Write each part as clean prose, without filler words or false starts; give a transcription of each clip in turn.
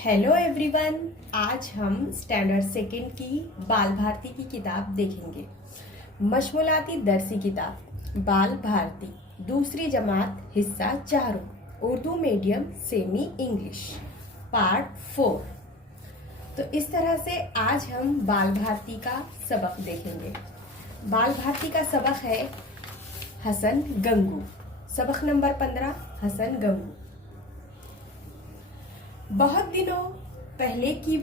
Hello everyone. आज हम standard second की बाल भारती की किताब देखेंगे। मशमूलाती दरसी किताब बाल भारती, दूसरी जमात, हिस्सा 4, Urdu medium semi English, part 4। तो इस तरह से आज हम बाल भारती का सबक देखेंगे। बाल भारती का सबक है हसन गंगू। सबक नंबर 15, हसन गंगू। बहुत दिनों पहले की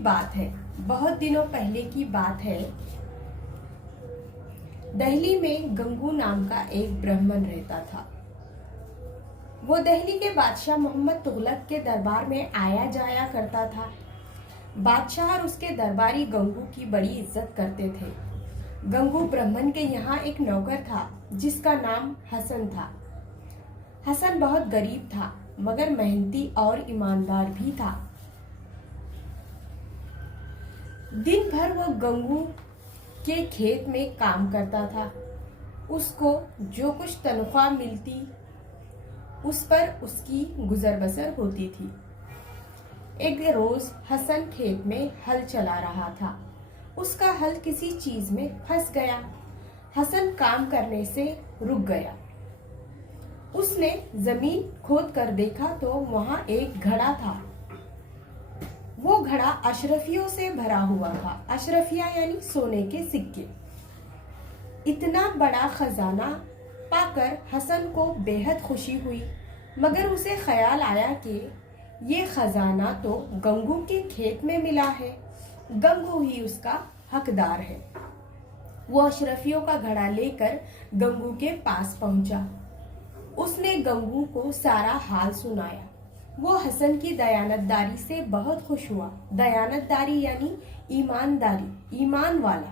बात है। दिल्ली में गंगू नाम का एक ब्राह्मण रहता था। वो दिल्ली के बादशाह मोहम्मद तुगलक के दरबार में आया जाया करता था। बादशाह और उसके दरबारी गंगू की बड़ी इज्जत करते थे। गंगू ब्राह्मण के यहाँ एक नौकर था जिसका नाम हसन था। हसन बहुत गरीब था मगर मेहनती और ईमानदार भी था। दिन भर वो गंगू के खेत में काम करता था। उसको जो कुछ तनख्वाह मिलती उस पर उसकी गुजर बसर होती थी। एक रोज हसन खेत में हल चला रहा था। उसका हल किसी चीज में फंस गया। हसन काम करने से रुक गया। उसने जमीन खोद कर देखा तो वहां एक घड़ा था। वो घड़ा अशरफियों से भरा हुआ था। अशरफिया यानी सोने के सिक्के। इतना बड़ा खजाना पाकर हसन को बेहद खुशी हुई, मगर उसे ख्याल आया कि ये खजाना तो गंगू के खेत में मिला है, गंगू ही उसका हकदार है। वो अशरफियों का घड़ा लेकर गंगू के पास पहुंचा। उसने गंगू को सारा हाल सुनाया। वो हसन की दयानतदारी से बहुत खुश हुआ। दयानतदारी यानी ईमानदारी, ईमान वाला।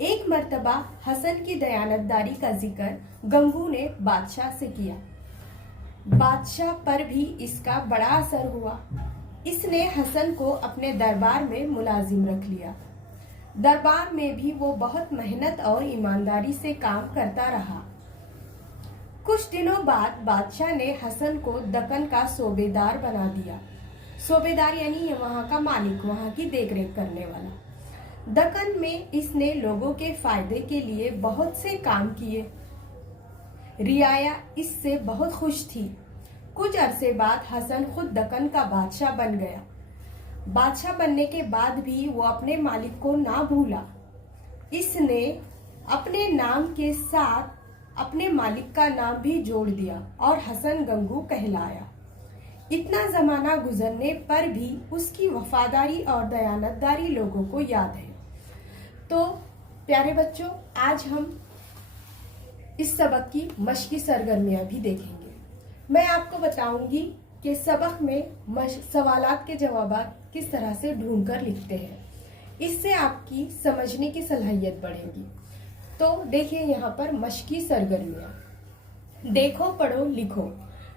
एक मर्तबा हसन की दयानतदारी का जिक्र गंगू ने बादशाह से किया। बादशाह पर भी इसका बड़ा असर हुआ। इसने हसन को अपने दरबार में मुलाजिम रख लिया। दरबार में भी वो बहुत मेहनत और ईमानदारी से काम करता रहा। कुछ दिनों बाद बादशाह ने हसन को दक्कन का सूबेदार बना दिया। सूबेदार यानी वहाँ का मालिक, वहाँ की देखरेख करने वाला। दक्कन में इसने लोगों के फायदे के लिए बहुत से काम किए। रियाया इससे बहुत खुश थी। कुछ अरसे बाद हसन खुद दक्कन का बादशाह बन गया। बादशाह बनने के बाद भी वो अपने मालिक को ना भूला। इसने अपने नाम के साथ अपने मालिक का नाम भी जोड़ दिया और हसन गंगू कहलाया। इतना जमाना गुजरने पर भी उसकी वफादारी और दयानतदारी लोगों को याद है। तो प्यारे बच्चों, आज हम इस सबक की मश्की सरगर्मियां भी देखेंगे। मैं आपको बताऊंगी कि सबक में सवालात के जवाब किस तरह से ढूंढकर लिखते हैं। इससे आपकी समझने की सलाहियत बढ़ेगी। तो देखिए यहाँ पर मश्की सरगर्मियां। देखो, पढ़ो, लिखो।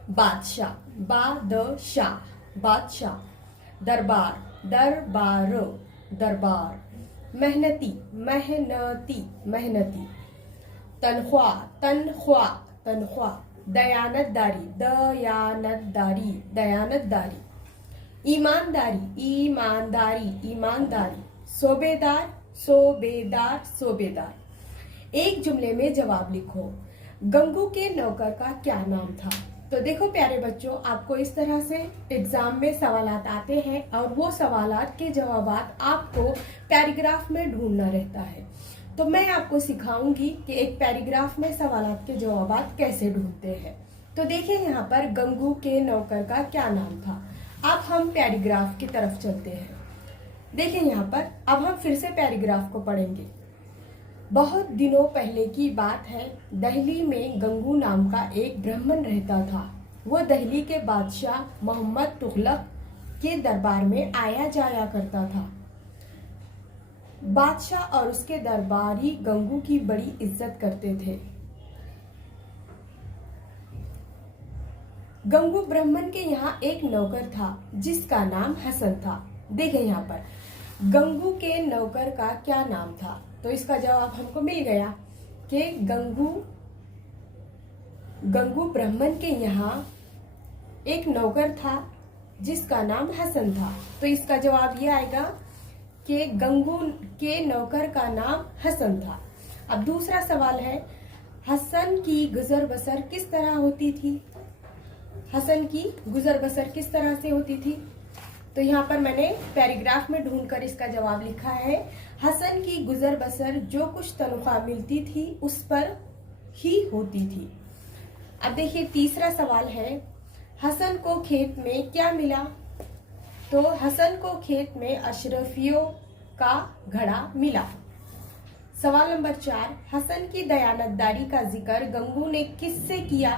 बादशाह, बादशाह, बादशाह। दरबार, दरबार, दरबार। मेहनती, मेहनती, मेहनती। तनख्वाह, तनख्वाह, तनख्वाह। दयानतदारी, दयानतदारी, दयानतदारी। ईमानदारी, ईमानदारी, ईमानदारी। सूबेदार, सूबेदार, सूबेदार। एक जुमले में जवाब लिखो। गंगू के नौकर का क्या नाम था? तो देखो प्यारे बच्चों, आपको इस तरह से एग्जाम में सवालात आते हैं और वो सवालात के जवाबात आपको पैराग्राफ में ढूंढना रहता है। तो मैं आपको सिखाऊंगी कि एक पैराग्राफ में सवालात के जवाबात कैसे ढूंढते हैं। तो देखिए यहाँ पर गंगू के नौकर का क्या नाम था। अब हम पैराग्राफ की तरफ चलते हैं। देखिए यहाँ पर अब हम फिर से पैराग्राफ को पढ़ेंगे। बहुत दिनों पहले की बात है। दिल्ली में गंगू नाम का एक ब्राह्मण रहता था। वो दिल्ली के बादशाह मोहम्मद तुगलक के दरबार में आया जाया करता था। बादशाह और उसके दरबारी गंगू की बड़ी इज्जत करते थे। गंगू ब्राह्मण के यहाँ एक नौकर था जिसका नाम हसन था। देखें यहाँ पर गंगू के नौकर का क्या नाम था। तो इसका जवाब हमको मिल गया कि गंगू ब्राह्मण के यहाँ एक नौकर था जिसका नाम हसन था। तो इसका जवाब ये आएगा कि गंगू के नौकर का नाम हसन था। अब दूसरा सवाल है, हसन की गुजर बसर किस तरह होती थी? हसन की गुजर बसर किस तरह से होती थी? तो यहाँ पर मैंने पैराग्राफ में ढूंढकर इसका जवाब लिखा है, हसन की गुजर बसर जो कुछ तनख्वाह मिलती थी उस पर ही होती थी। अब देखिए तीसरा सवाल है, हसन को खेत में क्या मिला? तो हसन को खेत में अशरफियों का घड़ा मिला। सवाल नंबर 4, हसन की दयानतदारी का जिक्र गंगू ने किससे किया?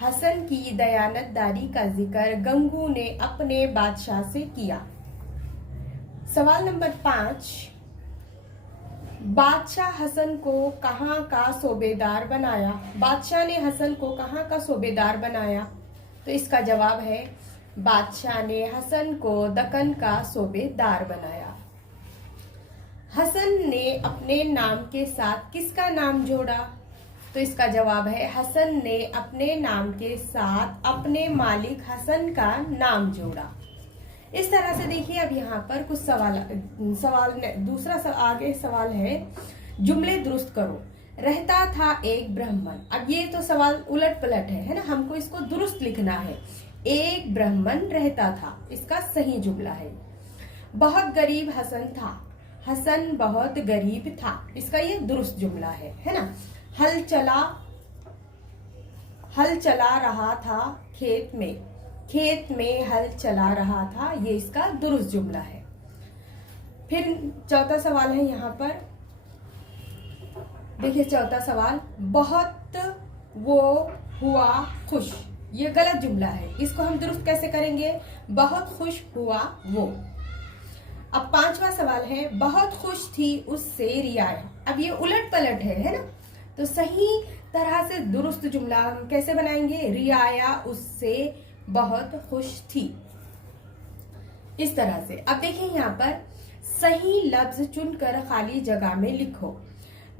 हसन की दयानतदारी का जिक्र गंगू ने अपने बादशाह से किया। सवाल नंबर 5, बादशाह हसन को कहाँ का सूबेदार बनाया? बादशाह ने हसन को कहाँ का सूबेदार बनाया? तो इसका जवाब है, बादशाह ने हसन को दक्कन का सूबेदार बनाया। हसन ने अपने नाम के साथ किसका नाम जोड़ा? तो इसका जवाब है, हसन ने अपने नाम के साथ अपने मालिक हसन का नाम जोड़ा। इस तरह से देखिए अब यहाँ पर कुछ आगे सवाल है, जुमले दुरुस्त करो। रहता था एक ब्राह्मण। अब ये तो सवाल उलट पलट है ना, हमको इसको दुरुस्त लिखना है। एक ब्राह्मण रहता था, इसका सही जुमला है। बहुत गरीब हसन था, हसन बहुत गरीब था, इसका ये दुरुस्त जुमला है ना। हल चला रहा था खेत में हल चला रहा था, ये इसका दुरुस्त जुमला है। फिर चौथा सवाल है यहाँ पर, देखिए चौथा सवाल, बहुत वो हुआ खुश, ये गलत जुमला है, इसको हम दुरुस्त कैसे करेंगे? बहुत खुश हुआ वो। अब पांचवा सवाल है, बहुत खुश थी उससे रियाया। अब ये उलट पलट है ना, तो सही तरह से दुरुस्त जुमला हम कैसे बनाएंगे? रियाया उससे बहुत खुश थी, इस तरह से। अब देखिए यहाँ पर सही लफ्ज चुनकर खाली जगह में लिखो।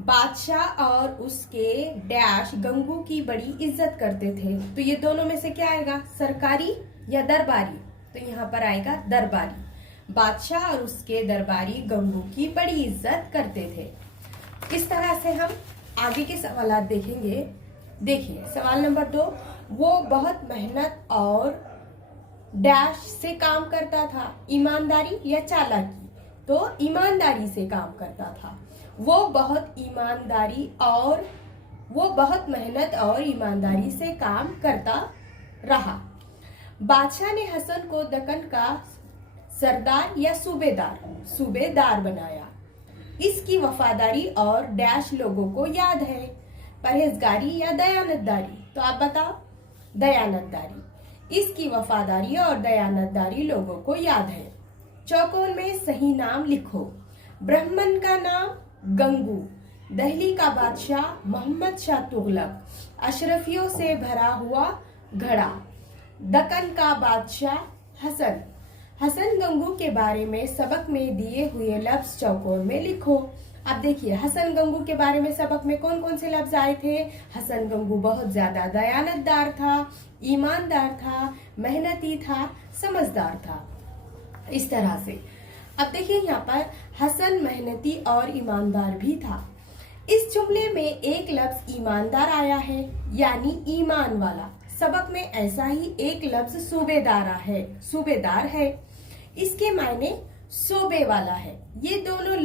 बादशाह और उसके डैश गंगू की बड़ी इज्जत करते थे, तो ये दोनों में से क्या आएगा? सरकारी या दरबारी? तो यहाँ पर आएगा दरबारी। बादशाह और उसके दरबारी गंगू की बड़ी इज्जत करते थे। इस तरह से हम आगे के सवाल देखेंगे। देखिए सवाल नंबर 2, वो बहुत मेहनत और डैश से काम करता था, ईमानदारी या चालाकी? तो ईमानदारी से काम करता था। वो बहुत मेहनत और ईमानदारी से काम करता रहा। बादशाह ने हसन को दक्कन का सरदार या सूबेदार बनाया। इसकी वफादारी और डैश लोगों को याद है, परहेजगारी या दयानतदारी? तो आप बताओ, दयानतदारी। इसकी वफादारी और दयानतदारी लोगों को याद है। चौकोर में सही नाम लिखो। ब्राह्मण का नाम गंगू, दिल्ली का बादशाह मोहम्मद शाह तुगलक, अशरफियों से भरा हुआ घड़ा, दक्कन का बादशाह हसन। हसन गंगू के बारे में सबक में दिए हुए लफ्ज चौकोर में लिखो। अब देखिए हसन गंगू के बारे में सबक में कौन कौन से लफ्ज आए थे? हसन गंगू बहुत ज्यादा दयानतदार था, ईमानदार था, मेहनती था, समझदार था, इस तरह से। अब देखिए यहाँ पर हसन मेहनती और ईमानदार भी था। इस जुमले में एक लफ्ज ईमानदार आया है, यानी ईमान वाला। सबक में ऐसा ही एक लफ्ज सूबेदार है, इसके मायने सूबे वाला है। ये दोनों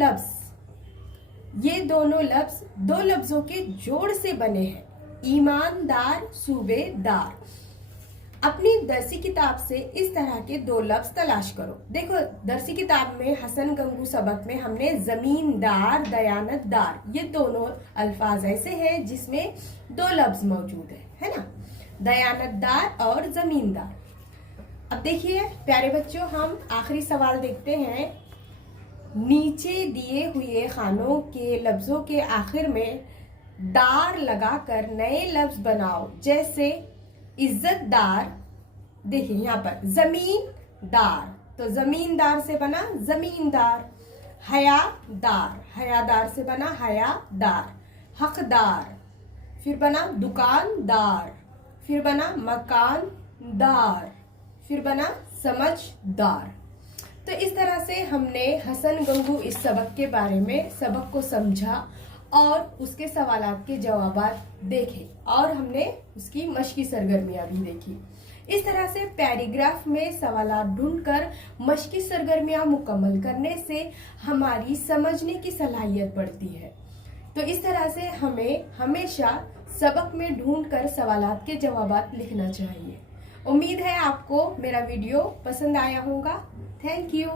लफ्ज दो लफ्जों के जोड़ से बने हैं, ईमानदार, सूबेदार। अपनी दरसी किताब से इस तरह के दो लफ्ज तलाश करो। देखो दरसी किताब में हसन गंगू सबक में हमने जमींदार, दयानतदार, ये दोनों अल्फाज ऐसे हैं जिसमें दो लफ्ज मौजूद है ना, दयानतदार और जमींदार। अब देखिए प्यारे बच्चों, हम आखिरी सवाल देखते हैं। नीचे दिए हुए खानों के लफ्जों के आखिर में दार लगाकर नए लफ्ज बनाओ, जैसे इज्जतदार। देखिए यहाँ पर जमींदार, तो जमींदार से बना जमींदार। हयादार से बना हयादार। हकदार, फिर बना दुकानदार, फिर बना मकानदार, फिर बना समझदार। तो इस तरह से हमने हसन गंगू इस सबक के बारे में सबक को समझा और उसके सवालात के जवाबात देखे और हमने उसकी मश्की सरगर्मियां भी देखी। इस तरह से पैराग्राफ में सवालात ढूंढकर मश्की सरगर्मियां मुकम्मल करने से हमारी समझने की सलाहियत बढ़ती है। तो इस तरह से हमें हमेशा सबक में ढूंढकर सवालात के जवाबात लिखना चाहिए। उम्मीद है आपको मेरा वीडियो पसंद आया होगा। Thank you.